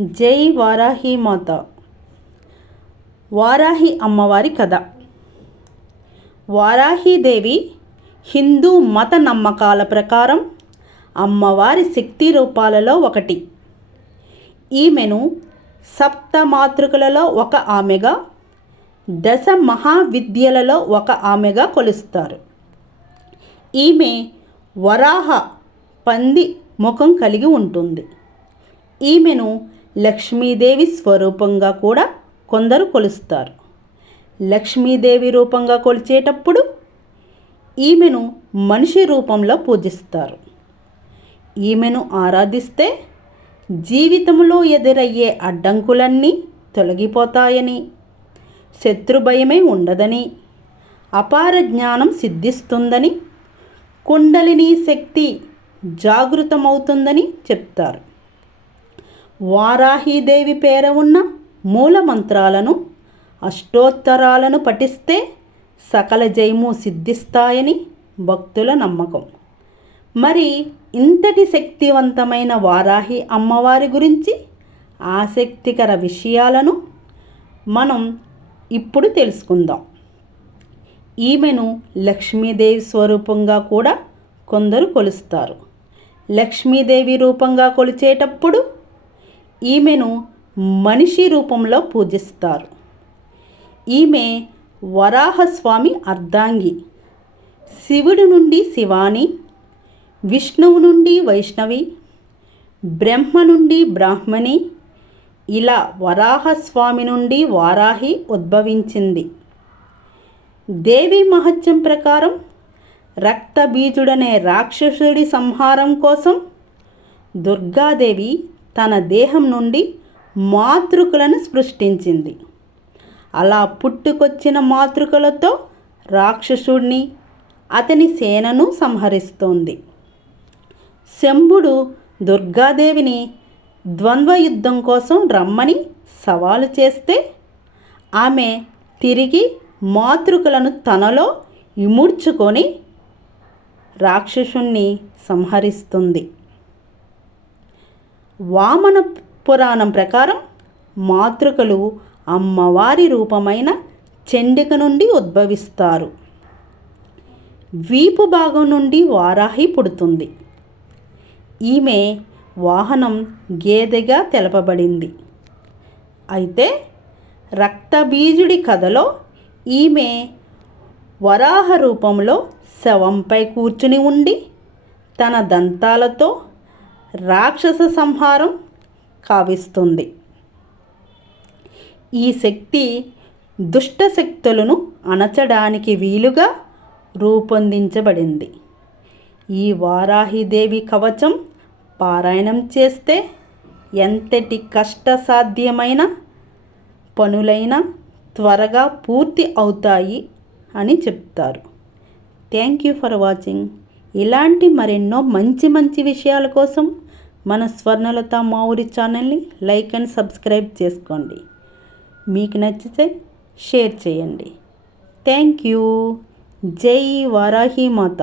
జై వారాహి మాత. వారాహి అమ్మవారి కథ. వారాహీదేవి హిందూ మత నమ్మకాల ప్రకారం అమ్మవారి శక్తి రూపాలలో ఒకటి. ఈమెను సప్త మాతృకలలో ఒక ఆమెగా దశ మహావిద్యలలో ఒక ఆమెగా కొలుస్తారు. ఈమె వరాహ పంది ముఖం కలిగి ఉంటుంది. ఈమెను లక్ష్మీదేవి స్వరూపంగా కూడా కొందరు కొలుస్తారు. లక్ష్మీదేవి రూపంగా కొలిచేటప్పుడు ఈమెను మనిషి రూపంలో పూజిస్తారు. ఈమెను ఆరాధిస్తే జీవితంలో ఎదురయ్యే అడ్డంకులన్నీ తొలగిపోతాయని శత్రుభయమే ఉండదని అపార జ్ఞానం సిద్ధిస్తుందని కుండలిని శక్తి జాగృతమవుతుందని చెప్తారు. వారాహీదేవి పేర ఉన్న మూల మంత్రాలను అష్టోత్తరాలను పఠిస్తే సకల జయము సిద్ధిస్తాయని భక్తుల నమ్మకం. మరి ఇంతటి శక్తివంతమైన వారాహి అమ్మవారి గురించి ఆసక్తికర విషయాలను మనం ఇప్పుడు తెలుసుకుందాం. ఈమెను లక్ష్మీదేవి స్వరూపంగా కూడా కొందరు కొలుస్తారు. లక్ష్మీదేవి రూపంగా కొలిచేటప్పుడు ఈమెను మనిషి రూపంలో పూజిస్తారు. ఈమె వరాహస్వామి అర్ధాంగి. శివుడి నుండి శివాని విష్ణువు నుండి వైష్ణవి బ్రహ్మ నుండి బ్రాహ్మణి ఇలా వరాహస్వామి నుండి వారాహి ఉద్భవించింది. దేవి మహత్యం ప్రకారం రక్తబీజుడనే రాక్షసుడి సంహారం కోసం దుర్గాదేవి తన దేహం నుండి మాతృకులను సృష్టించింది. అలా పుట్టుకొచ్చిన మాతృకలతో రాక్షసుడిని అతని సేనను సంహరిస్తోంది. శంభుడు దుర్గాదేవిని ద్వంద్వ యుద్ధం కోసం రమ్మని సవాలు చేస్తే ఆమె తిరిగి మాతృకలను తనలో ఇముడ్చుకొని రాక్షసుణ్ణి సంహరిస్తుంది. వామన పురాణం ప్రకారం మాతృకలు అమ్మవారి రూపమైన చెండిక నుండి ఉద్భవిస్తారు. వీపు భాగం నుండి వారాహి పుడుతుంది. ఈమె వాహనం గేదెగా తెలపబడింది. అయితే రక్తబీజుడి కథలో ఈమె వరాహ రూపంలో శవంపై కూర్చుని ఉండి తన దంతాలతో రాక్షస సంహారం కావిస్తుంది. ఈ శక్తి దుష్ట శక్తులను అణచడానికి వీలుగా రూపొందించబడింది. ఈ వారాహిదేవి కవచం పారాయణం చేస్తే ఎంతటి కష్టసాధ్యమైన పనులైనా త్వరగా పూర్తి అవుతాయి అని చెప్తారు. Thank you for watching. ఇలాంటి మరెన్నో మంచి మంచి విషయాల కోసం మన స్వర్ణలత మావురి ఛానల్ని లైక్ అండ్ సబ్స్క్రైబ్ చేసుకోండి. మీకు నచ్చితే షేర్ చేయండి. Thank you. జై వారాహి మాత.